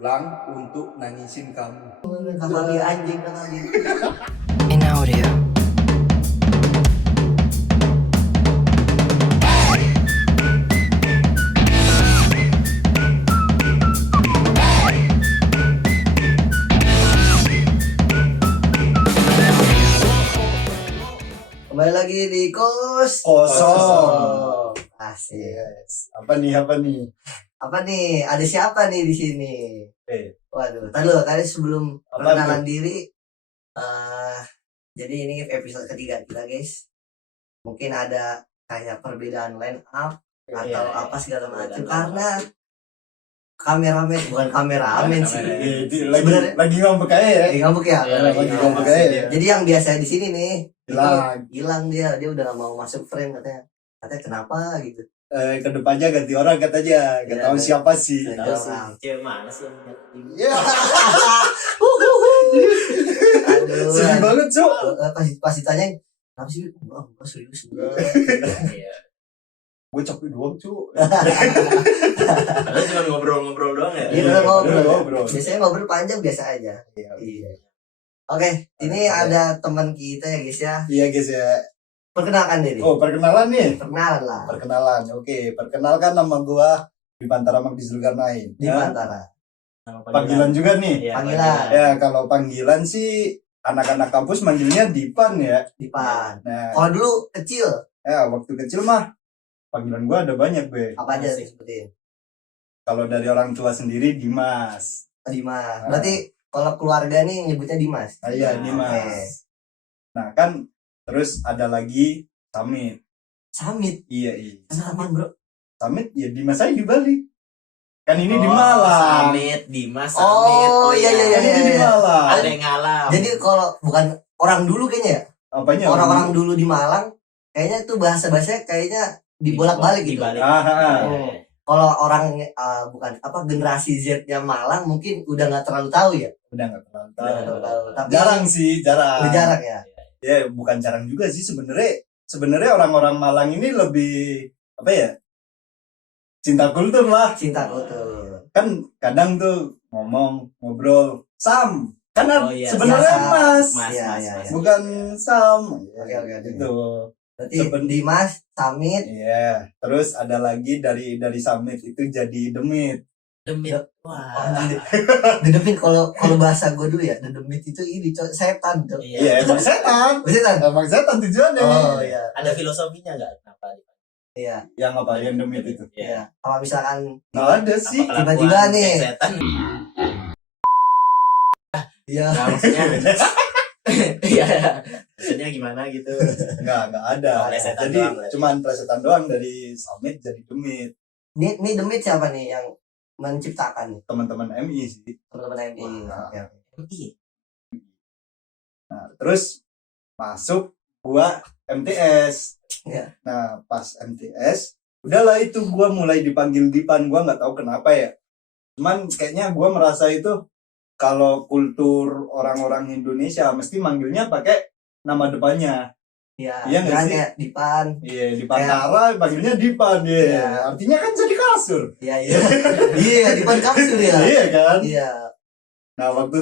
pulang untuk nangisin kamu. Kakak anjing kakak. In audio. Kembali lagi di kos Kosong. Asik. Yes. Apa nih? Apa nih? Ada siapa nih di sini? Waduh, tadi sebelum Apa perkenalan diri, jadi ini episode ketiga kita guys. Mungkin ada kayak perbedaan line up atau apa segala macam karena kameramen bukan kameramen sih. Lagi ngambek aja ya. Ngambek ya. Lagi ngambek aja ya. Jadi yang biasa di sini nih Hilang. dia udah gak mau masuk frame katanya kenapa gitu. Kedepannya ganti orang katanya. Gak Iya, tahu iya. siapa sih. Ganti Tahu sih, orang. cewek mana sih yang lihat ini? Ya. Aduh. Sedih banget, Cok. Pas ditanyain apa sih? Enggak serius. Iya. Gue capek doang, Cok. Padahal cuma ngobrol-ngobrol doang ya. Iya, ngobrol. ngobrol. Biasanya ngobrol panjang biasa aja. Iya. Oke, ini ada teman kita ya guys ya. Iya, guys ya. Perkenalkan diri. Oh, perkenalan nih. Perkenalan lah. Perkenalan. Oke, perkenalkan nama gua Dipantara Magdi Zulkarnain. Di Pantara. Nama Panggilan juga nih. Iya, Panggilan. Ya, kalau panggilan sih anak-anak kampus manggilnya Dipan ya. Dipan. Nah, Kalau dulu kecil, ya waktu kecil mah panggilan gua ada banyak, Be. apa aja Asik. sebutin? Kalau dari orang tua sendiri Dimas. Dimas. Berarti kalau keluarga nih nyebutnya Dimas. Ah, iya, Nah, Dimas. Nah, kan terus ada lagi Samit. Samit. Iya. Apaan, Bro? Samit ya Dimas saya di Bali. Kan ini di Oh, Malang. Samit, Dimas, Samit. Oh, iya. Kan ini di Malang. Ada yang ngalam. Jadi kalau bukan orang dulu kayaknya ya. Apanya? Orang-orang dulu di Malang kayaknya tuh bahasa-bahasanya kayaknya dibolak-balik gitu. Dibalik. Ah. Oh. Kalau orang bukan apa generasi Z-nya Malang mungkin udah nggak terlalu tahu ya. Udah nggak terlalu Udah nggak tahu. terlalu tahu. Tapi Jarang sih, jarang. udah jarang ya. Ya, bukan jarang juga sih sebenarnya. Sebenarnya orang-orang Malang ini lebih apa ya? Cinta kultur lah. Cinta tuh. Kan kadang tuh ngobrol Sam. Kan Oh, iya. sebenarnya Sam. Mas. Mas, Iya, mas, iya, mas. iya. Bukan Sam. Oke. Gitu. Berarti Seben- Dimas, Samit, Iya, terus ada lagi dari Samit itu jadi Demit. Demit. Wah. Dedemit kalau bahasa gue dulu ya, Dedemit itu ini setan tuh. Iya, emang setan. Setan. Emang setan tujuannya. Oh iya. Ada filosofinya nggak? Kenapa? Iya. Yang apa? Yang Demit itu. Iya. Kalau misalkan Nggak ada sih. Apa tiba-tiba kelakuan nih. kayak setan? iya. Nah, maksudnya. Iya. Maksudnya gimana gitu? Nggak ada. Plesetan Jadi doang berarti. cuman plesetan doang dari Samit jadi Demit. Ini Demit siapa nih yang menciptakan nih? Teman-teman MI sih. Teman-teman MI. Wah. Oke. Iya. Nah, terus masuk gua MTS. Iya. Nah, pas MTS, udahlah itu gua mulai dipanggil Dipan. Gua nggak tahu kenapa ya. Cuman kayaknya gua merasa itu kalau kultur orang-orang Indonesia mesti manggilnya pakai nama depannya. Iya. Iya nggak kan sih? ya, Dipan. Iya, di Pantara panggilnya Dipan ya. Iya. Artinya kan jadi kasur. Iya. Iya, Dipan kasur ya. Iya kan? Iya. Nah, waktu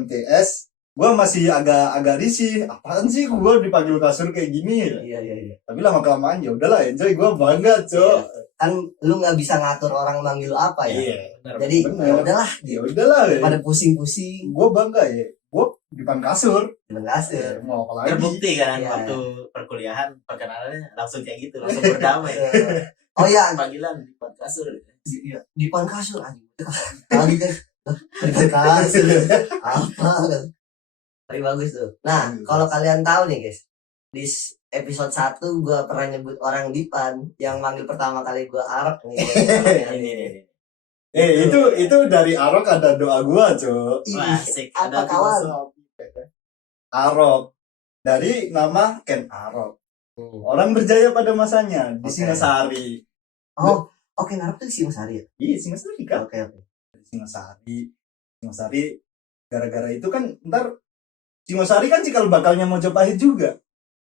MTS, gua masih agak risih. Apaan sih gua dipanggil kasur kayak gini? Iya. Tapi lama-kelamaan ya udahlah, enjoy, gua bangga, Cok. Kan lu nggak bisa ngatur orang manggil apa ya. Iya. Benar. Jadi Bener. ya udahlah, Ya udahlah. pada pusing-pusing Gua bangga ya. Gua Dipan kasur. Dipan kasur. Mau apa lagi? Terbukti kan Iya. waktu perkuliahan perkenalannya langsung kayak gitu, langsung berdamai. Oh iya, Panggilan di kasur. iya, Dipan kasur anjing. Lagi kan Dipan kasur. Apa kan? Tapi bagus tuh. Nah, kalau kalian tahu nih guys, di episode 1 gua pernah nyebut orang Dipan, yang manggil pertama kali gua Arok nih. Ini. Itu dari Arok ada doa gua, Cok. Wah, asik. Apa Ada kawan? Arok. Dari nama Ken Arok. Hmm. Orang berjaya pada masanya di Oke. Singasari. Oh, oke, Arok tuh si Mas Ari ya? Iya, Singasari kan. Oke. Singasari gara-gara itu kan ntar Singasari kan cikal bakalnya Mojopahit juga.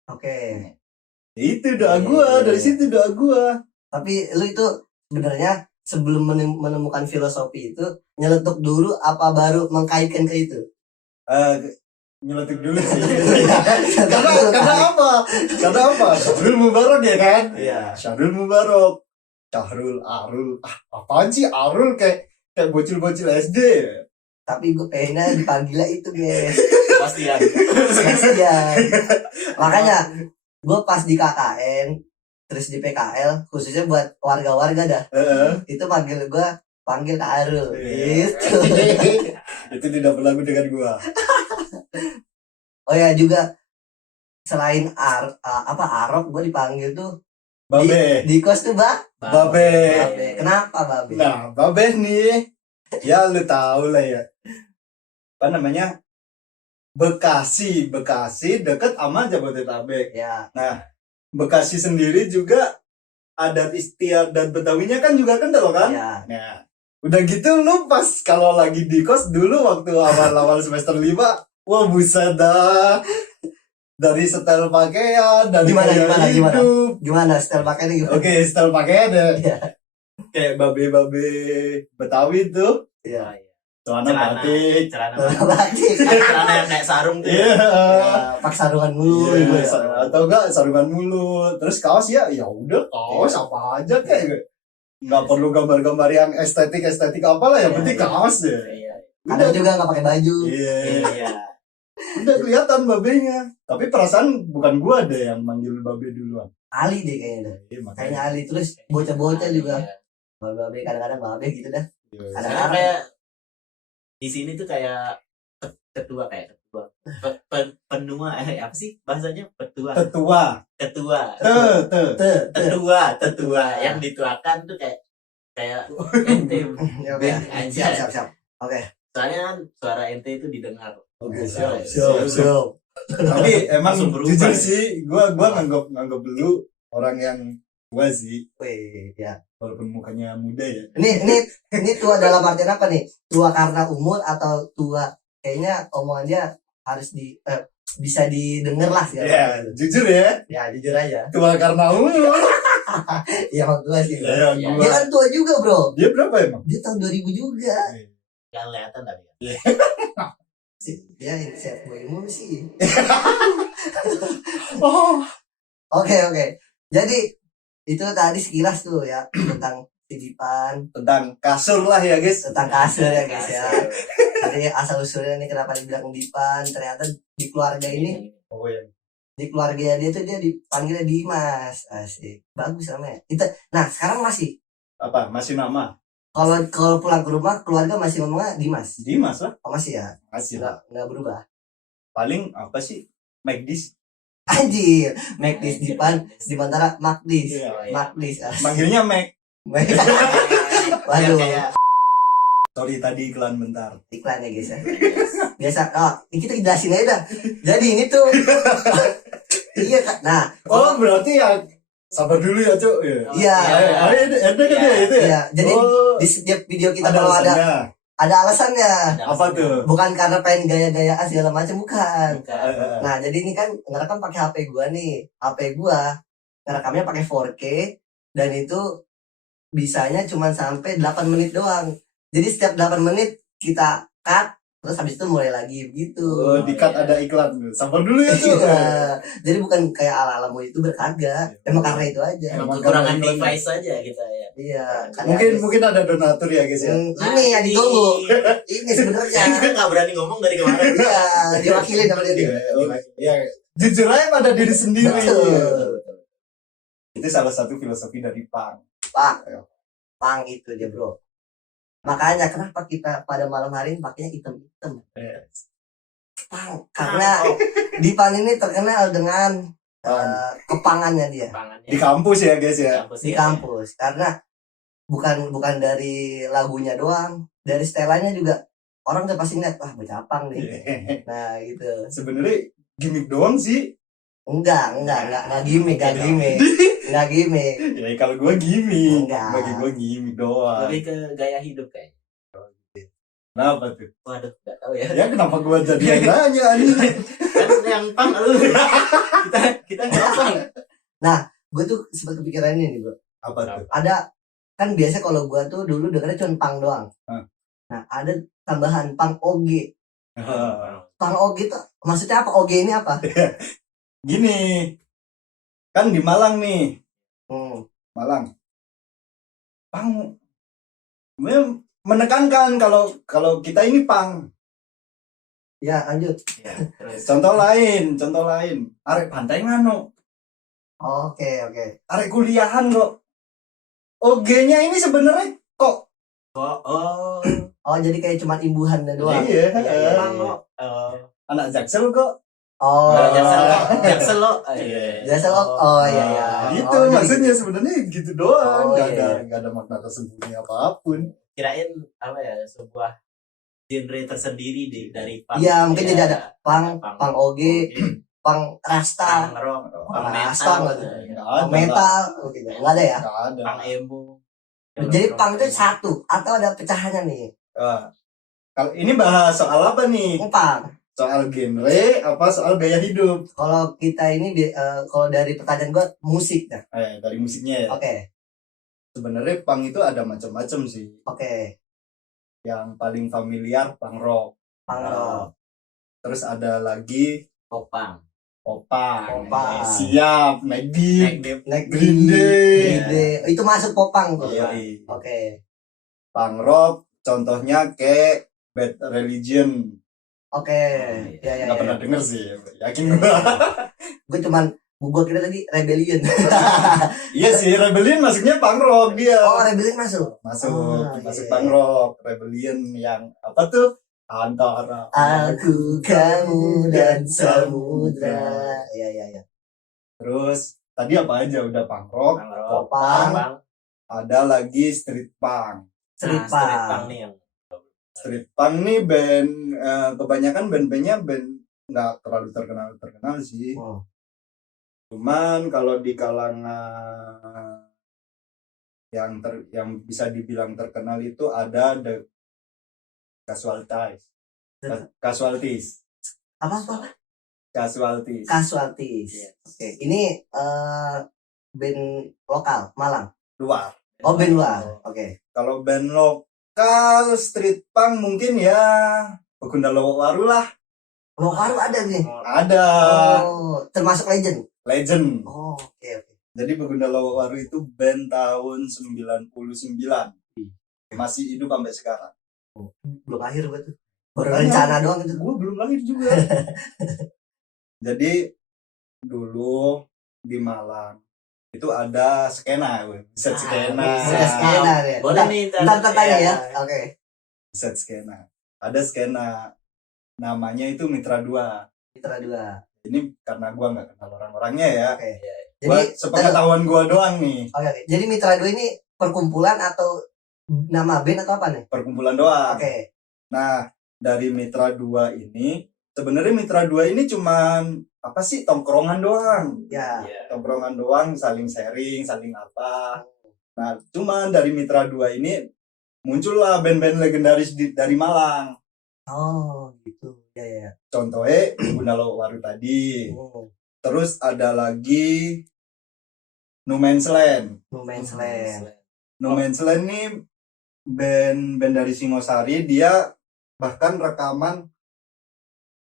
Oke. Ya itu doa gua, Iya. dari situ doa gua. Tapi lu itu sebenarnya sebelum menemukan filosofi itu nyeletuk dulu apa baru mengkaitkan ke itu? Nyeletuk dulu sih. karena apa? Syahrul Mubarak ya kan? Iya. Syahrul Mubarak. Syahrul Arul. Apaan sih Arul kayak bocil-bocil SD. Tapi gue pengennya dipanggilnya itu guys. Pastian. Kasian. Makanya gue pas di KKN terus di PKL khususnya buat warga-warga dah itu panggil Kak Arul gitu. Itu tidak berlaku dengan gua. Oh ya juga selain Arok gue dipanggil tuh Babe. di kos tuh Babe. Kenapa Babe? Nah, Babe nih, ya lu tahu lah ya. Apa namanya? Bekasi deket sama Jabodetabek. Ya. Nah, Bekasi sendiri juga adat istiadat Betawinya kan juga kental kan? Ya. Nah, udah gitu lu pas kalau lagi di kos dulu waktu awal-awal semester 5, wah buset dah. Dari setel pakaian, dari gaya hidup. Gimana style pakainya gimana? Oke, setel pakaian deh. Iya. Kayak babe-babe Betawi tuh. Iya. Celana batik. Celana Batik. celana yang kayak sarung tuh. Iya. Pak sarungan mulu Iya, gitu. atau enggak sarungan mulu. Terus kaos ya udah kaos apa aja kayak nggak perlu gambar-gambar yang estetik apalah, yang Iya, penting iya. kaos deh. Iya. Kadang juga nggak pakai baju. Iya. Iya. Udah kelihatan babenya. Tapi perasaan bukan gua deh yang manggil babe duluan. Ali deh kayaknya. Iya, makanya. Kayaknya Ali terus bocah-bocah juga. Iya. Babe kadang-kadang babe gitu dah. Iya. Karena Kadang-kadang kayak di sini tuh kayak ketua penua apa sih bahasanya Tetua. tetua yang dituakan tuh kayak ente Ya, oke. Anjay. Siap. Oke. soalnya kan suara ente itu didengar. Oke, Siap. Siap. Tapi emang Langsung berubah. jujur sih, gua nganggap dulu orang yang tua sih, Wih, ya. walaupun mukanya muda ya. Ini tua dalam artian apa nih? Tua karena umur atau tua kayaknya omongannya harus bisa didengar lah segala Ya, macam. jujur ya, Ya jujur aja. tua karena umur. Iya emang tua sih. Bro. Ya, Iya. gua. Dia kan tua juga bro. Dia berapa emang? Dia tahun 2000 juga. Gak kelihatan tapi Dia insight boy mulu sih. Oh, Oke. Jadi itu tadi sekilas tuh ya tentang titipan, tentang kasur lah ya guys. tentang kasur ya guys ya. Jadi asal usulnya nih kenapa dibilang Dipan, ternyata di keluarga ini, Oh ya. di keluarga dia tuh dia dipanggilnya Dimas. Asik. Bagus namanya. Nah, sekarang masih Apa? Masih nama? kalau pulang ke rumah keluarga masih ngomongnya Dimas. Dimas lah. Oh, masih ya? Masih lah. Nggak berubah. Paling apa sih? Magdis. Anjir, Magdis Dipan sementara Magdis. Iya. Magdis. Asik. Manggilnya Mag. Waduh, kayak Sorry tadi iklan bentar. iklan ya guys ya. Biasa. Oh, ini kita jelasin aja dah. Jadi ini tuh iya Kak. Nah, Oh, berarti ya sabar dulu ya, Cuk. Iya. Ada kan ya itu ya? iya. Jadi Oh, di setiap video kita ada kalau alasannya. ada alasannya. Apa tuh? Bukan karena pengen gaya-gayaan segala macam, bukan. bukan. Nah, jadi ini kan ngerekam pakai HP gua nih. HP gua ngerekamnya pakai 4K dan itu bisanya cuma sampai 8 menit doang. Jadi setiap 8 menit kita cut terus habis itu mulai lagi begitu. Oh, di-cut ada iklan. Sabar dulu ya, Cuk. Iya. Jadi bukan kayak ala-ala mau YouTuber kagak. Emang karena itu aja. Emang Emang kekurangan karena device aja kita ya. Iya. kan Mungkin ada donatur ya, guys ya. Ini yang ditunggu. Ini sebenarnya. Kita nggak berani ngomong dari kemarin. Iya, diwakili sama dia. Iya. Jujur aja pada diri sendiri. Betul. Itu salah satu filosofi dari Pang. Pang itu dia, Bro. Makanya kenapa kita pada malam hari ini pakainya hitam-hitam. Pang. Karena Dipan ini terkenal dengan kepangannya dia Pangannya. Di kampus ya, guys ya. di kampus. Karena bukan dari lagunya doang, dari setelannya juga orang udah pasti ngeliat, wah bocah Pang nih. Nah, gitu. Sebenarnya gimmick doang sih. Enggak gimmick. Enggak gimmick. Ya kalau gue gimmick. Enggak. Bagi gue gimmick doang. Lebih ke gaya hidup kayaknya. Kenapa tuh? Waduh, nggak tahu ya. Ya kenapa gue jadi yang nanya nih? Kan yang pang lu. kita nggak pang. Gue tuh sempat kepikiran ini nih, Bro. Apa tuh? Ada kan biasa kalau gua tuh dulu dengernya cuma pang doang. Hah. Nah, ada tambahan pang OG. Ah. Pang OG tuh maksudnya apa? OG ini apa? Gini, kan di Malang nih, Hmm. Malang. Pang menekankan kalau kita ini pang. Ya, lanjut. Ya, terus Contoh lain, arek pantai ngano, Oke. arek kuliahan kok. OG-nya ini sebenarnya kok. oh Oh, jadi kayak cuma imbuhannya doang. Iya, emang lo anak Jaksel kok. Oh. Jaksel lo Jaksel lo. Oh, iya. Gitu Oh, jadi- maksudnya sebenarnya gitu doang, Oh, nggak iya. ada makna tersembunyi apapun. kirain apa ya, sebuah genre tersendiri dari punk. Iya, mungkin Ya, jadi ada pang OG, pang punk rasta, rock, pang punk rasta metal, nggak tuh? Nggak Pang ada, metal, oke, nggak ada ya. nggak ada. punk emo. Jadi pang itu satu atau ada pecahannya nih? Kalau ini bahas soal apa nih? Pang. Soal genre apa soal gaya hidup? Kalau kita ini kalau dari pertanyaan gua musik dah. Dari musiknya ya. Oke. Sebenarnya punk itu ada macam-macam sih. Oke. Yang paling familiar punk rock. Pang rock. Terus ada lagi Popang. popang. Popang. Siap, naik deep. Naik Green Day. Green Day. Itu masuk popang tuh. Iya. Oke. Punk rock contohnya kayak Bad Religion. Oke. Ya. Nggak pernah denger sih, yakin gua. Gue cuman gua kira tadi Rebellion. Iya sih, Rebellion masuknya punk rock dia. Oh, Rebellion masuk. Masuk iya. punk rock. Rebellion yang apa tuh? Antara Aku, kamu, dan samudra. Iya. Terus tadi apa aja udah punk rock, Popang. ada lagi street punk. Street Street punk. punk nih yang Street punk nih band kebanyakan band-bandnya band nggak terlalu terkenal sih. Oh. Cuman kalau di kalangan yang bisa dibilang terkenal itu ada The Casualties. Apa? Casualties. Casualties. Yes. Oke. Ini band lokal Malang. Luar. Oh, band luar. Oke. Kalau band lokal street punk mungkin ya Begunda Waru lah. Lokal ada nih. Ada Oh, termasuk legend. legend. Oh, oke. Jadi Begunda Waru itu band tahun 99. Masih hidup sampai sekarang. Belum lahir gue tuh. Baru rencana doang itu. Gue belum lahir juga. Jadi dulu di Malang itu ada skena, set skena. Ada skena ya. boleh nih Ntar tanya ya. Oke. Set skena. Ada skena namanya itu Mitra 2. Mitra 2. Ini karena gua nggak kenal orang-orangnya ya. Oke. Gua Jadi sepengetahuan gua doang nih, oke. Jadi Mitra 2 ini perkumpulan atau nama band atau apa nih? perkumpulan doang. Oke. Nah, dari Mitra 2 ini sebenarnya Mitra 2 ini cuman apa sih, tongkrongan doang. Ya. Tongkrongan doang, saling sharing, saling apa. Nah, cuman dari Mitra 2 ini muncullah band-band legendaris dari Malang. Oh, gitu. Ya. Contohnya Begunda Waru tadi. Oh, Terus ada lagi No Man's Land. No Man's Land. No Man's Land nih band dari Singosari, dia bahkan rekaman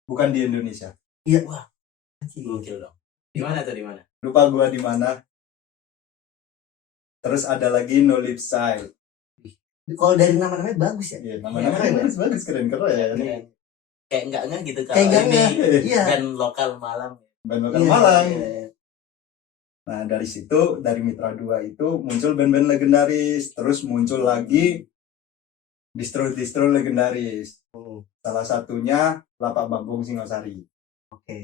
bukan di Indonesia. Iya, wah. Anjing. Gokil dong. Di mana tuh, di mana? Lupa gua di mana. Terus ada lagi No Lip Side. Kalau dari nama-namanya bagus ya. Iya, namanya Keren ya? bagus, keren. Kayak enggak gitu Kayak kalau enggak. ini Iya. band lokal Malang. Band lokal Iya, Malang. iya. Nah, dari situ, dari Mitra 2 itu muncul band-band legendaris. Terus muncul lagi distro legendaris. Oh, Salah satunya Lapak Bambung Singosari. oke.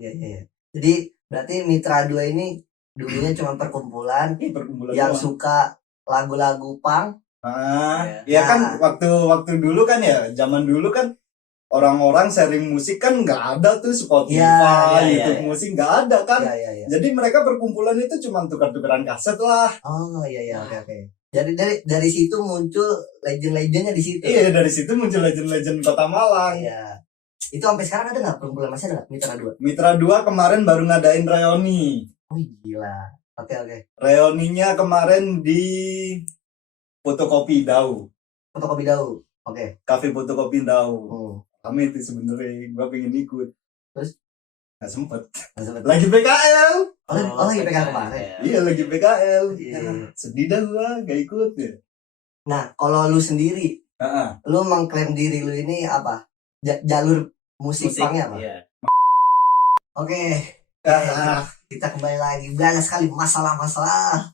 Iya. Jadi berarti Mitra 2 ini dulunya cuma perkumpulan Perkumpulan yang doang. suka lagu-lagu punk. Ya kan Nah. waktu dulu kan ya, zaman dulu kan orang-orang sharing musik kan nggak ada tuh Spotify, Iya, YouTube musik nggak ada kan. Iya. Jadi mereka perkumpulan itu cuma tukar-tukaran kaset lah. Oh, iya, oke. Jadi dari situ muncul legend-legendnya di situ. Iya, dari situ muncul legend-legend Kota Malang. Iya. Itu sampai sekarang ada nggak perkumpulan, masih ada nggak Mitra 2? Mitra 2 kemarin baru ngadain reuni. Oh, gila. Oke. Reuninya kemarin di fotokopi Dau, Fotokopi Dau. Oke. kafe fotokopi Dau. Oh. Kami itu sebenarnya gua pengen ikut. Terus? Nggak sempet. Maksudnya. Lagi PKL. Lagi PKL kemarin. Iya lagi PKL. Iya. Ya, sedih dah gua gak ikut ya. Nah, kalau lu sendiri, Heeh. lu mengklaim diri lu ini apa? Jalur musik pangnya apa? Iya. Oke. Ah, Kita kembali lagi. Banyak sekali masalah-masalah.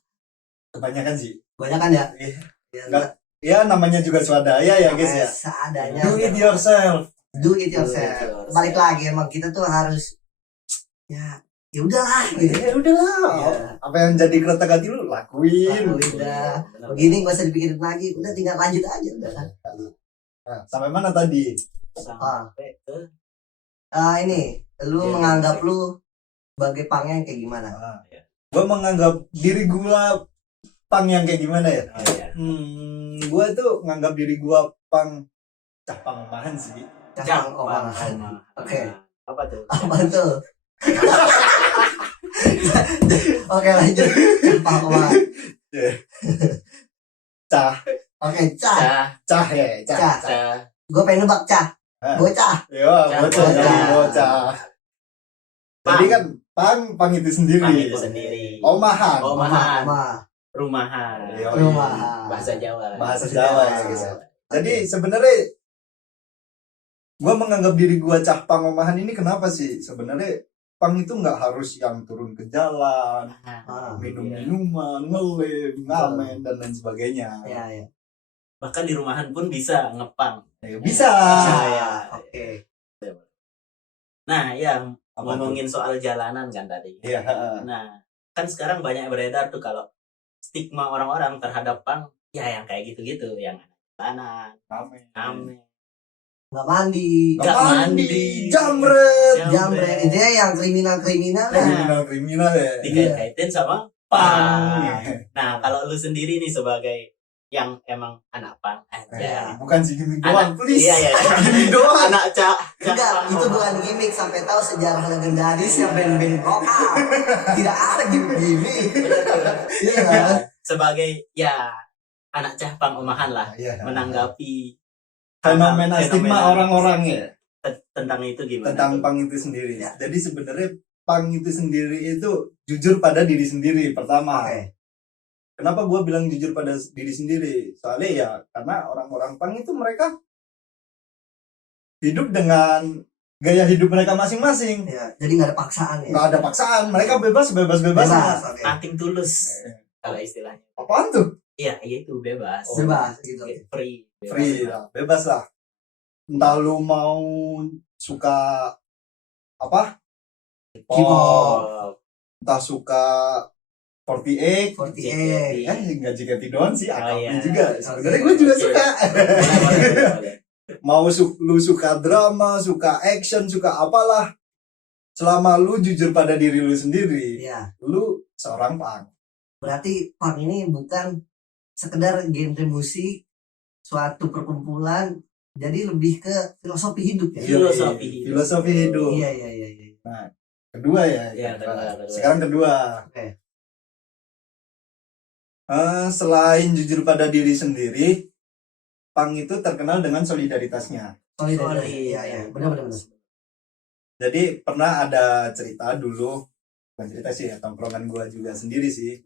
kebanyakan sih. Banyak kan ya? Iya. Ya, Nggak, ya namanya juga swadaya ya guys ya. seadanya. Do it yourself. Do it yourself. Balik lagi emang kita tuh harus ya udahlah gitu. Ya udahlah. Iya. Apa yang jadi kereta ganti lu lakuin. Udah. Begini gak usah dipikirin lagi. Udah tinggal lanjut aja udah kan. Nah, sampai mana tadi? Sampai ke Ini lu Iya, menganggap musik. lu sebagai pangnya yang kayak gimana? Gue menganggap diri gua pang yang kayak gimana ya? oh, iya. Gua tuh nganggap diri gua pang pang mahan sih. Cang Omar. Oke. Apa tuh? Apa tuh? Oke lanjut. Cang Omar. Cah, Oke, cah. Cah, cah ya, cah. Cah. cah. Gue pengen nebak cah. Ah. Bocah. Yo, bocah Bocah. jadi bocah. Jadi kan pang itu sendiri. Pang itu sendiri. Omahan. Omahan. Omar. Rumahan. Yo, Rumah. Bahasa Jawa. Bahasa Jawa ya guys ya. Jadi sebenarnya gua menganggap diri gua cah pang omahan ini kenapa sih? Sebenarnya pang itu nggak harus yang turun ke jalan, Ah, minum Iya. minuman, ngelem, ngamen dan lain sebagainya. Ya. Bahkan di rumahan pun bisa ngepang. Ya, bisa. Ya. Oke. Nah, yang Apa ngomongin soal jalanan kan tadi. Iya. Nah, kan sekarang banyak beredar tuh kalau stigma orang-orang terhadap pang, ya yang kayak gitu-gitu, yang jalanan, Ngamen. ngamen, Nggak mandi. Nggak mandi. Jamret. Jamret. Intinya yang kriminal-kriminal kan. Kriminal ya. dikait-kaitin sama Pang. pang. Nah, kalau lu sendiri nih sebagai yang emang anak pang aja. Bukan sih gimmick doang, Anak, please. iya, iya. Gimmick doang. Anak cak. Enggak, itu bukan gimmick sampai tahu sejarah legendaris yang band-band lokal. Tidak ada gimmick. Iya kan? Sebagai ya anak cah pang omahan lah, Iya. menanggapi Fenomena stigma orang-orang ya tentang itu gimana? tentang tuh? pang itu sendiri. Ya. Jadi sebenarnya pang itu sendiri itu jujur pada diri sendiri pertama. Oke. Kenapa gua bilang jujur pada diri sendiri? Soalnya ya karena orang-orang pang itu mereka hidup dengan gaya hidup mereka masing-masing. Ya, jadi nggak ada paksaan ya. Nggak ada paksaan, mereka bebas-bebas. Bebas, oke. Nothing tulus kalau istilahnya. Apaan tuh? Iya, itu bebas. Bebas gitu. Free. Bebas. Free lah, bebas lah. Entah lu mau suka apa? K-pop. Oh, Entah suka 48. 48. Enggak JKT doang sih, akapnya iya. juga. Sebenarnya gue juga Oke. suka. boleh. Mau lu suka drama, suka action, suka apalah. Selama lu jujur pada diri lu sendiri, Iya. lu seorang pang. Berarti punk ini bukan sekedar genre musik, suatu perkumpulan, jadi lebih ke filosofi hidup ya. Filosofi hidup. Filosofi hidup. Iya. Kedua ya. Iya, kedua. Sekarang kedua. Oke. Selain jujur pada diri sendiri, pang itu terkenal dengan solidaritasnya. Solidaritas. Iya. Benar. Jadi pernah ada cerita dulu, bukan cerita sih ya, tongkrongan gua juga sendiri sih.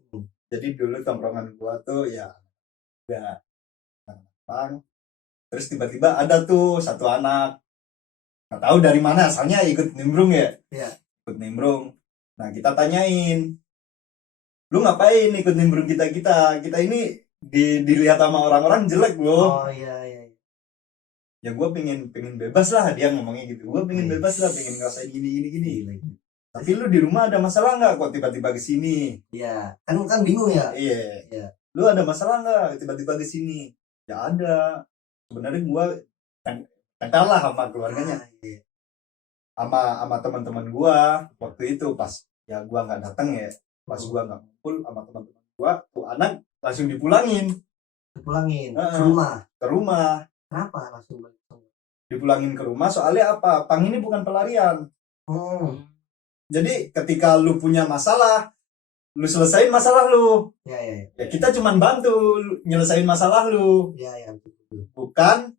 Jadi dulu tongkrongan gua tuh ya udah pang. Terus tiba-tiba ada tuh satu anak, nggak tahu dari mana asalnya ikut nimbrung ya. Iya. Ikut nimbrung. Nah kita tanyain, lu ngapain ikut nimbrung kita ini dilihat sama orang-orang jelek loh. Oh iya. Ya gue pengen bebas lah, dia ngomongnya gitu. Gue pengen Wih. bebas lah, pengen ngerasain gini. Gila. Tapi lu di rumah ada masalah nggak kok tiba-tiba kesini? Iya. Kan bingung ya. Iya. Iya. Lu ada masalah nggak tiba-tiba kesini? Ya ada. Sebenarnya gue kenal lah sama keluarganya, Ah, iya. sama teman-teman gue waktu itu pas ya gue nggak datang ya, pas gue nggak ngumpul sama teman-teman gue, tuh anak langsung dipulangin Pulangin Heeh. ke rumah. Kenapa langsung balik? ke rumah soalnya apa? Pang ini bukan pelarian. Hmm. Jadi ketika lu punya masalah, lu selesain masalah lu. Ya, ya, ya. Ya kita cuman bantu nyelesain masalah lu, Ya, ya. bukan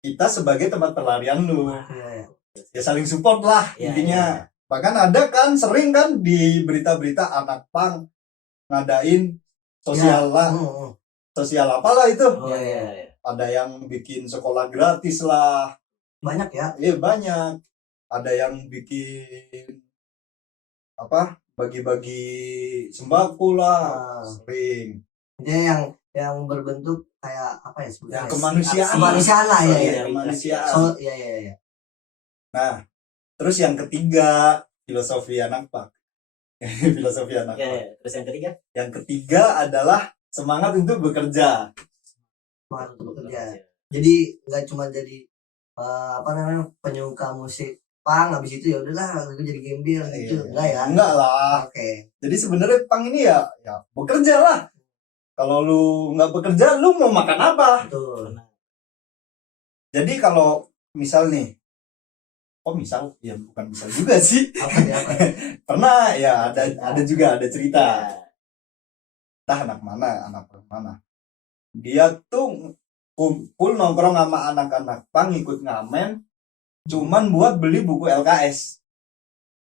kita sebagai tempat pelarian lu. Ya, ya. Ya saling support lah Ya, intinya. Bahkan ada kan sering kan di berita-berita anak pang ngadain sosial lah, sosial apalah itu. Oh iya. Ada yang bikin sekolah gratis lah. Banyak ya. Iya banyak. Ada yang bikin apa? Bagi-bagi sembako lah. Sering. Dia yang berbentuk kayak apa ya Ya sebetulnya? kemanusiaan. Kemanusiaan lah ya. Iya, kemanusiaan. Ya, ya, ya. Nah, terus yang ketiga filosofi anak pang. Filosofi anak Ya, pang. ya. Terus yang ketiga? Yang ketiga adalah semangat untuk bekerja. Semangat untuk bekerja. Jadi nggak cuma jadi apa namanya penyuka musik pang, habis itu ya udahlah gue jadi gembel gitu, Iya. enggak ya? Enggak lah. Oke. Jadi sebenarnya pang ini ya bekerja lah. Kalau lu nggak bekerja, lu mau makan apa? Betul. Jadi kalau misal nih, misal ya bukan misal juga sih. Apa ya? Apa? Pernah ya ada juga ada cerita. Ya. Entah anak mana. Dia tuh kumpul nongkrong sama anak-anak pang ikut ngamen, cuman buat beli buku LKS.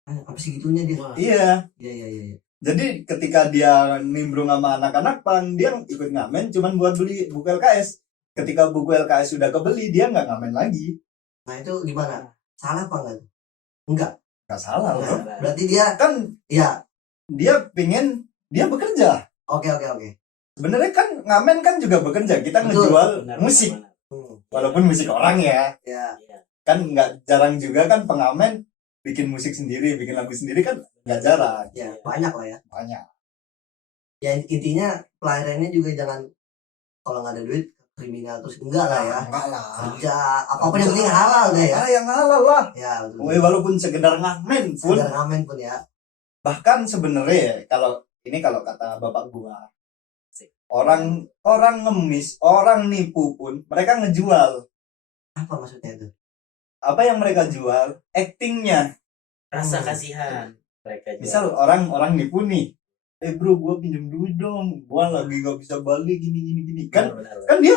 Apa sih gitunya dia? Wah. Iya. Iya, iya, iya. Jadi ketika dia nimbrung sama anak-anak pang, dia ikut ngamen cuman buat beli buku LKS. Ketika buku LKS sudah kebeli, dia nggak ngamen lagi. Nah itu gimana? Salah apa enggak? Enggak. Nggak salah Nah, loh. berarti dia Kan ya. dia pengen dia bekerja. Oke, oke, oke. Sebenarnya kan ngamen kan juga bekerja. Kita Betul. ngejual Benar, musik, benar. walaupun musik orang ya. Ya. Iya. Kan nggak jarang juga kan pengamen bikin musik sendiri, bikin lagu sendiri kan nggak jarang. Ya, banyak lah ya. Banyak. Ya intinya pelariannya juga jangan kalau nggak ada duit kriminal terus enggak lah ya. Enggak lah. Kerja apapun yang penting halal deh ya. Yang halal lah. Ya, betul. Walaupun sekedar ngamen pun. Sekedar ngamen pun ya. Bahkan sebenarnya ya, kalau kata bapak gua, orang ngemis, orang nipu pun mereka ngejual. Apa maksudnya itu? Apa yang mereka jual? Actingnya. Rasa kasihan mereka juga. Misal orang nipu nih, bro gua pinjam duit dong, gua lagi gak bisa balik gini kan. Benar. Kan dia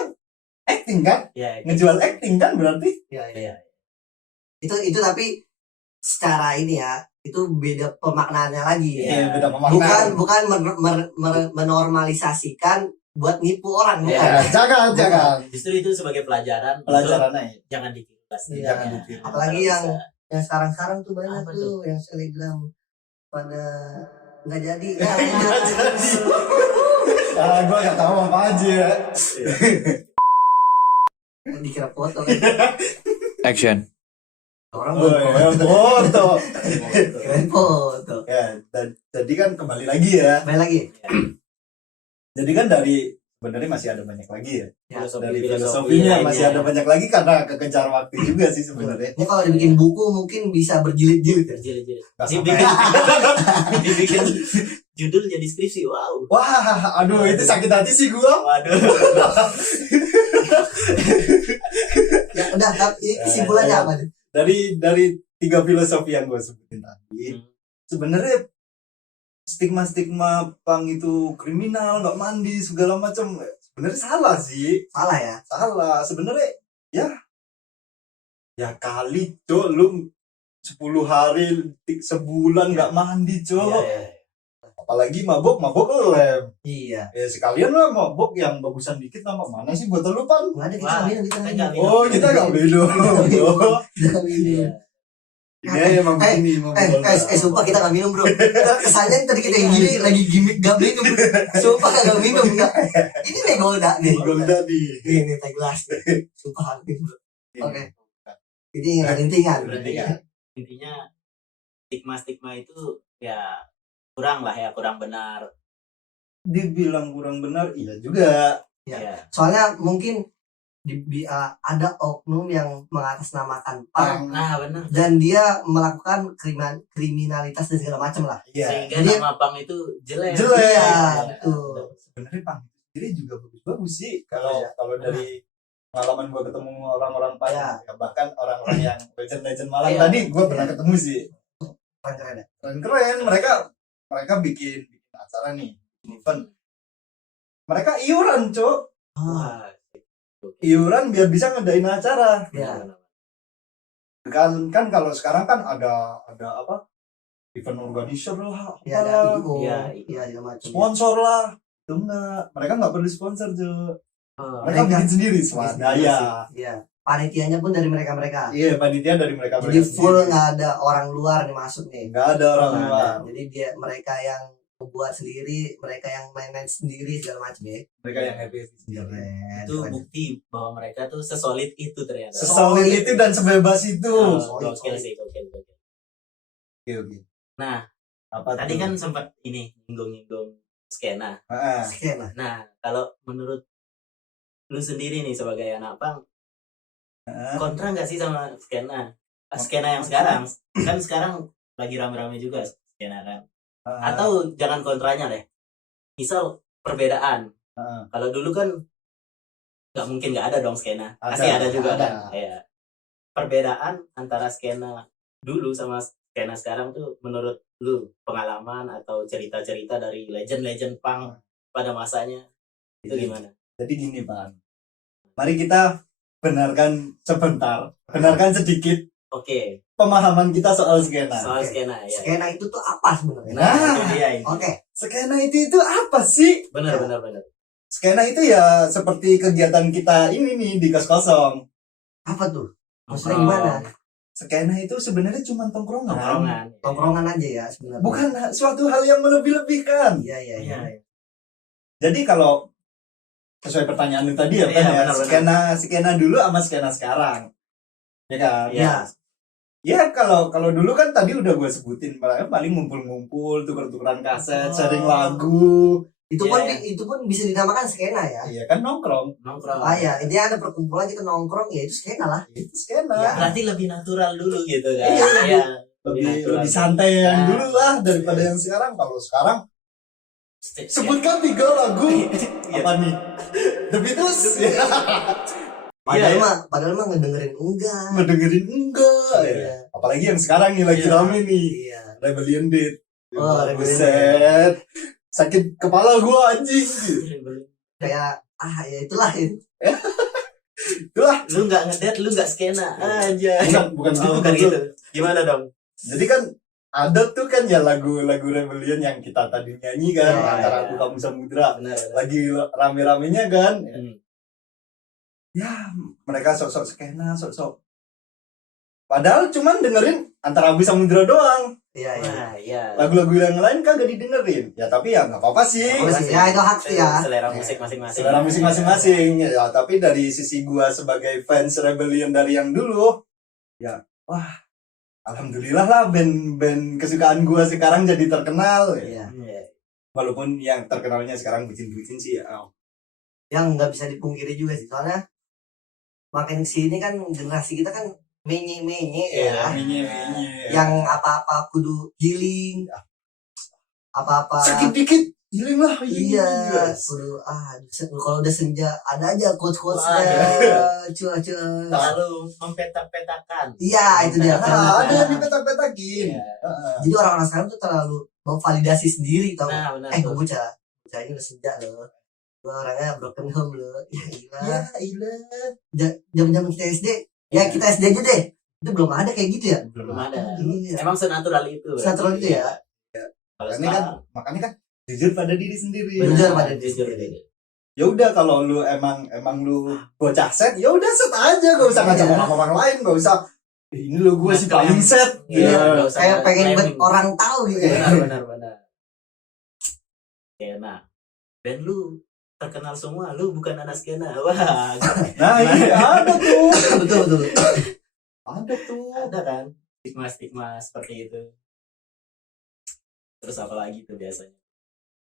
acting kan, Ya, ngejual acting kan berarti. Ya, Iya. Itu tapi secara ini ya, itu beda pemaknaannya lagi. Iya, beda pemaknaan. Bukan menormalisasikan buat nipu orang bukan. Iya. Jangan. Justru itu sebagai pelajaran. Pelajaran aja. Untuk jangan ditiru pasti. Iya. Jangan ditiru. Apalagi yang sekarang tuh banyak Apa tuh yang telegram pada nggak jadi. Nggak jadi. Gua nggak tahu apa aja ya. Dikira foto kan. Action. Orang Foto. keren foto. Ya, jadi kan kembali lagi ya. Main lagi. Jadi kan dari sebenarnya masih ada banyak lagi ya. Ya, Dari Filosofi filosofinya lainnya. masih ada banyak lagi karena kekejar waktu juga sih sebenarnya. Ini kalau dibikin buku mungkin bisa berjilid-jilid ya. Berjilid-jilid. Nggak sampai. Dibikin judul jadi skripsi. Wow. Wah, aduh itu sakit hati sih gua. Waduh. Ya udah, tapi kesimpulannya apa nih? Dari 3 filosofi yang gua sebutin tadi, sebenarnya stigma pang itu kriminal, nggak mandi segala macam. Sebenarnya salah sih. Salah ya. Salah sebenarnya ya kali cok lu 10 hari sebulan nggak mandi cok. Iya. Apalagi mabok lem. Iya. Ya sekalian lah mabok yang bagusan dikit nama mana sih botol lu pan? Nggak ada kita Wah, minum, kita kita minum. minum. Oh kita nggak minum. Oh, Kita minum. ini emang begini Sumpah kita gak minum bro. Kesannya tadi kita yang gini lagi gimmick gak minum. Sumpah gak minum enggak. Ini nih Golda nih. Golda di. Ini teh gelas. Sumpah gak minum. Oke. Ini intinya. Intinya stigma itu ya kurang benar. Dibilang kurang benar, iya juga. Ya. Ya. Soalnya mungkin ada oknum yang mengatasnamakan pang Nah, benar. dan dia melakukan kriminalitas dan segala macam lah. Iya. Sehingga Jadi- nama pang itu jelek. Jelek. Iya, Ya, betul. Sebenarnya pang sendiri juga bagus-bagus sih. Kalau dari pengalaman gua ketemu orang-orang pang, Iya. ya, bahkan orang-orang yang legend-legend Malang Iya. tadi gua pernah ketemu sih. Keren-keren ya. Keren-keren mereka mereka bikin acara nih, event. Mereka iuran, Cok. Wah. Iuran biar bisa ngadain acara. Ya. Kan kalau sekarang kan ada apa? Event organizer lah, Ya apalah, ada IO, Iya, iya segala macam. sponsor lah. Itu enggak. Mereka nggak perlu sponsor, Cok. Oh, Mereka bikin sendiri Bikin swadaya. Iya. Panitianya pun dari mereka-mereka. Iya, panitia dari mereka Jadi full nggak ada orang luar nih masuk nih. Nggak ada orang Nggak luar. ada. Jadi mereka yang membuat sendiri, mereka yang manage sendiri segala macam ya. Mereka yang happy sendiri. Keren, itu keren. bukti bahwa mereka tuh sesolid itu ternyata. Sesolid itu dan sebebas itu. Oh, solid, gokil solid. sih, gokil. Oke. Nah, Apa tadi tuh? kan sempat ini nyinggung skena. Ah, Skena. Nah, kalau menurut lu sendiri nih sebagai anak pang, ah. kontra nggak sih sama skena? Skena yang sekarang, kan sekarang lagi rame-rame juga skena kan. Atau jangan kontranya deh. Misal perbedaan. Ah. Kalau dulu kan nggak mungkin nggak ada dong skena. Ada, Pasti ada juga ada. kan. Ya. Perbedaan antara skena dulu sama skena sekarang tuh menurut lu pengalaman atau cerita-cerita dari legend-legend punk pada masanya itu Iya. gimana? Jadi gini, Bang. Mari kita benarkan sebentar, benarkan sedikit Oke, pemahaman kita soal skena. soal Oke. skena ya. Skena itu tuh apa sebenarnya? Nah, Nah. itu dia ini. Oke. Skena itu apa sih? Benar, Ya. benar. Skena itu ya seperti kegiatan kita ini nih di kos kosong. Apa tuh? Maksudnya Nongkrong, gimana? Skena itu sebenarnya cuma tongkrongan. Tongkrongan. Tongkrongan aja ya sebenarnya. Bukan suatu hal yang melebih-lebihkan. Iya, iya, Iya. iya. Jadi kalau sesuai pertanyaan lu tadi ya, Iya, kan ya, benar-benar. skena dulu sama skena sekarang. Ya kan? Iya. Ya kalau dulu kan tadi udah gue sebutin, paling ngumpul-ngumpul, tuker-tukeran kaset, Oh. sharing lagu. Itu pun Iya. itu pun bisa dinamakan skena ya. Iya kan, nongkrong. Nongkrong. Ah ya, intinya ada perkumpulan kita nongkrong ya itu skena lah. Itu skena. Ya. Berarti lebih natural dulu gitu kan. Iya. Iya. Lebih santai yang Nah. dulu lah daripada yang sekarang. Kalau sekarang sebutkan 3 lagu. Iya. Apa nih? The Beatles. Padahal Iya. padahal mah ngedengerin enggak. Ngedengerin enggak ya. Iya. Apalagi yang sekarang nih lagi Iya. rame nih. Iya. Rebellion Date. Oh, Rebellion Buset. Sakit kepala gua anjing. Kayak ya itulah itu. Itulah. Lu nggak ngedet, lu nggak skena aja. Bukan gitu, Oh, bukan Bang. gitu. Gimana dong? Jadi kan ada tuh kan ya lagu-lagu Rebellion yang kita tadi nyanyi kan, Iya, antara iya. Aku Kamu Samudra. Benar. Lagi rame-ramenya kan. Hmm. Ya, mereka sok-sok skena, sok-sok. Padahal cuman dengerin antara Abu Samudra doang. Iya, iya. Nah, iya. Lagu-lagu yang lain kagak didengerin. Ya tapi ya nggak apa-apa sih. Oh, sih. Ya itu hak sih ya. Selera musik masing-masing. Selera musik masing-masing. Ya, tapi dari sisi gua sebagai fans Rebellion dari yang dulu, ya wah, alhamdulillah lah band-band kesukaan gua sekarang jadi terkenal. Iya. Iya. Walaupun yang terkenalnya sekarang bucin-bucin sih ya. Yang nggak bisa dipungkiri juga sih soalnya makin sini kan generasi kita kan menye-menye ya. Menye-menye. Yang apa-apa kudu healing. Apa-apa Sakit dikit, healing lah. iya, Yes. kudu kalau udah senja ada aja quotes-quotesnya. Cuah-cuah. Lalu mempetak-petakan. Iya, itu dia. Nah, ada yang dipetak-petakin. Iya. Heeh. Jadi orang-orang sekarang tuh terlalu memvalidasi sendiri tau. Nah, benar. Gue bocah ini udah senja loh. Gue orangnya broken home loh. Ya gila. Ya, ilah. Zaman-zaman kita SD. Ya kita SD aja deh. Itu belum ada kayak gitu ya. Belum ada. Iya. Emang senatural itu. Senatural itu ya. Kalau Makanya kan jujur pada diri sendiri. Benar. Jujur pada diri jujur sendiri. diri. Ya udah kalau lu emang lu bocah set, ya udah set aja, gak usah ngajak Iya. orang lain, gak usah ini lo gue sih Ngeklaim. paling set. Iya, Ya. nggak usah Kayak pengen buat claiming. orang tahu gitu ya. Benar. Skena. Dan lu terkenal semua, lu bukan anak skena. Wah, Nah iya ada tuh, Betul. ada tuh. ada kan stigma-stigma seperti itu. Terus apa lagi tuh biasanya?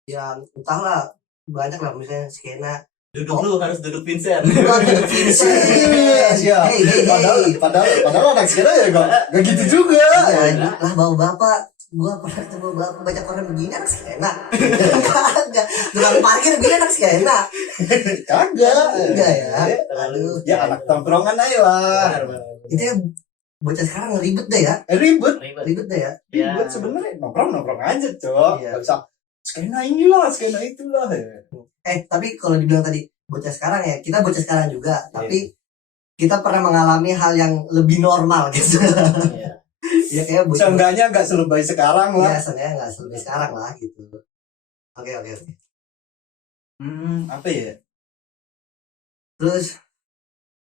Ya entahlah banyak lah misalnya skena. Duduk lu harus duduk Vincent. Bukan duduk Vincent. Serius ya. Hey. Padahal anak sekarang ya gak gitu juga. Ya, lah bapak gua pernah ketemu bapak banyak orang begini anak skena. Kagak. Tukang parkir begini anak skena. Kagak. Enggak ya. Terlalu Ya anak tongkrongan aja lah. Benar. Itu ya bocah sekarang ribet deh ya. Ribet. Ribet deh ya. Ya. Ribet sebenarnya nongkrong aja, Cok. Iya. Gak bisa skena inilah, skena itulah. Tapi kalau dibilang tadi bocah sekarang ya, kita bocah sekarang juga, Iya. tapi kita pernah mengalami hal yang lebih normal gitu. Iya. Ya kayak bocah. Seenggaknya nggak selebay sekarang lah. Ya, sebenarnya nggak selebih sekarang lah gitu. Oke. Apa ya? Terus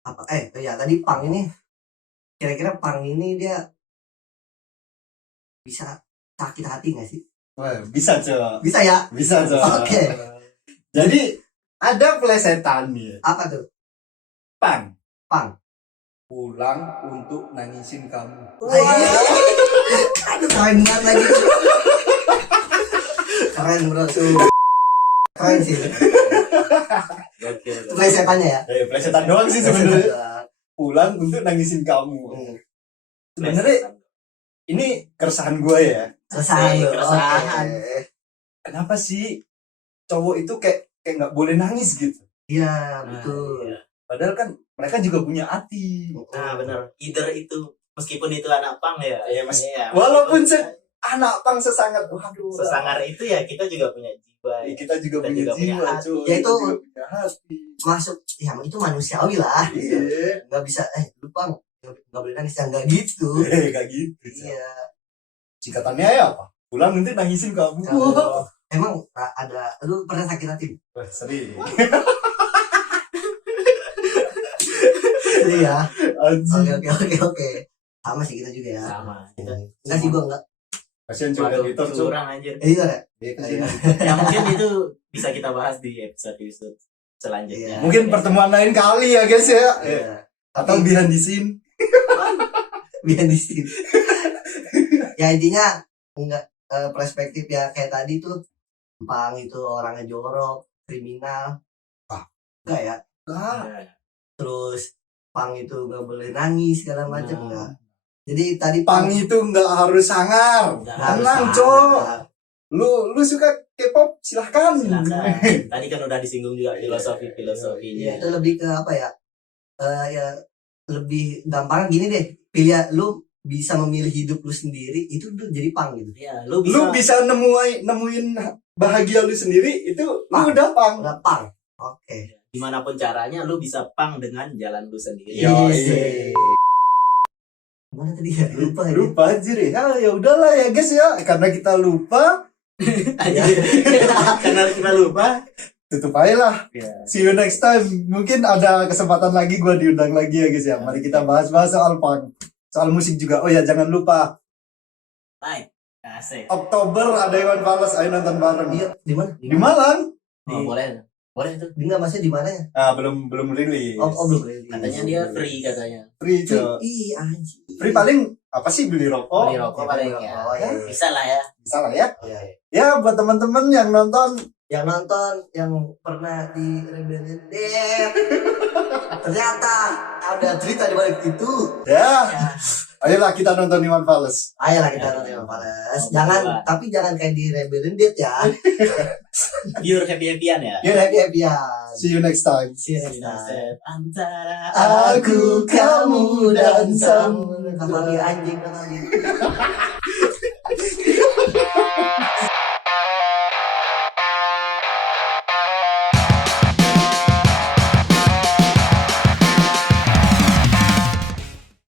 apa? Ya tadi pang ini, kira-kira pang ini dia bisa sakit hati nggak sih? Wah, bisa, Cok. Bisa ya? Bisa, Cok. Oke. Jadi ada plesetan nih. Apa tuh? Pang. Pang. Pulang untuk nangisin kamu. Aduh, keren banget lagi. Keren bro tuh. Keren sih. Oke. Plesetannya ya. Plesetan doang sih sebenarnya. Pulang untuk nangisin kamu. Hmm. Sebenarnya ini keresahan gue ya. Keresahan lo. Keresahan. Oke. Kenapa sih cowok itu kayak nggak boleh nangis gitu? Iya, Nah, betul. iya. Padahal kan mereka juga punya hati. Nah, benar. Either itu meskipun itu anak pang ya. Iya, Mas. Iya, Walaupun meskipun anak pang sesangat, waduh. sesangar itu ya kita juga punya jiwa. Ya. Kita juga Kita punya juga punya jiwa, hati. cuy. Ya, Kita itu- juga punya hati. Masuk, ya itu manusiawi lah. Iya. Nggak bisa, lupa nggak boleh nangis yang nggak gitu. Kayak gitu. Cok. Iya. Singkatannya ya apa? Pulang nanti nangisin kamu. Kalau- Emang ada, lu pernah sakit hati? Wah, sedih. Iya. Anjing. Oke. Sama sih kita juga ya. Sama. Kita Enggak sih gua enggak. Kasian juga waduh, editor, Cok. curang anjir. Iya ya. Iya, kasian. Ya mungkin itu bisa kita bahas di episode selanjutnya. Iya. Mungkin pertemuan lain kali ya, guys ya. Iya. Atau behind the scene. Biar di sini. Ya intinya enggak perspektif ya kayak tadi tuh pang itu orangnya jorok, kriminal. Enggak ya. Ah, Terus pang itu enggak boleh nangis segala macam Nah. enggak. Jadi tadi pang itu nggak harus sangar. Nggak harus Tenang, sangar. Cok. Lu suka K-pop silahkan. Silakan. Tadi kan udah disinggung juga Iya, filosofinya. itu lebih ke apa ya? Ya lebih gampang gini deh. Pilih lu bisa memilih hidup lu sendiri itu tuh jadi pang gitu. Ya, Lu bisa nemuin bahagia lu sendiri itu Pang. lu udah pang. Udah pang. Oke. Dimanapun caranya lu bisa pang dengan jalan lu sendiri. Yo, Iya. Mana tadi ya? Lupa ya. Lupa anjir ya. Ya udahlah ya guys ya. Karena kita lupa, Anjir. Karena kita lupa. tutup aja lah. Ya. See you next time. Mungkin ada kesempatan lagi gua diundang lagi ya guys ya. Mari kita bahas-bahas soal pang. Soal musik juga. Oh ya jangan lupa Baik. Asik. Oktober ada Iwan Fals, ayo nonton bareng. Iya, di mana? Di Malang. Oh, boleh. Boleh tuh. Enggak maksudnya di mana ya? Belum rilis. Oh, belum boleh. Katanya dia free katanya. Free, Cok. Ih, anjing. Free paling apa sih beli rokok? Beli rokok paling ya. Oh, iya. Bisa lah ya. Bisa lah ya. Iya, iya. Ya buat teman-teman yang nonton, Yang nonton yang pernah di Rebellion Dead. Ternyata ada cerita di balik itu. ya, Ya. ayolah kita nonton Iwan Fals. Ayolah kita Ya. nonton yang Fales. Oh, Jangan, betul. tapi jangan kayak di Rebellion Dead ya. Pure happy-happyan ya. Biar happy ya. See you next time. See you next time. Sunset antara Aku, kamu, dan sang- Kata lagi anjing, kata lagi.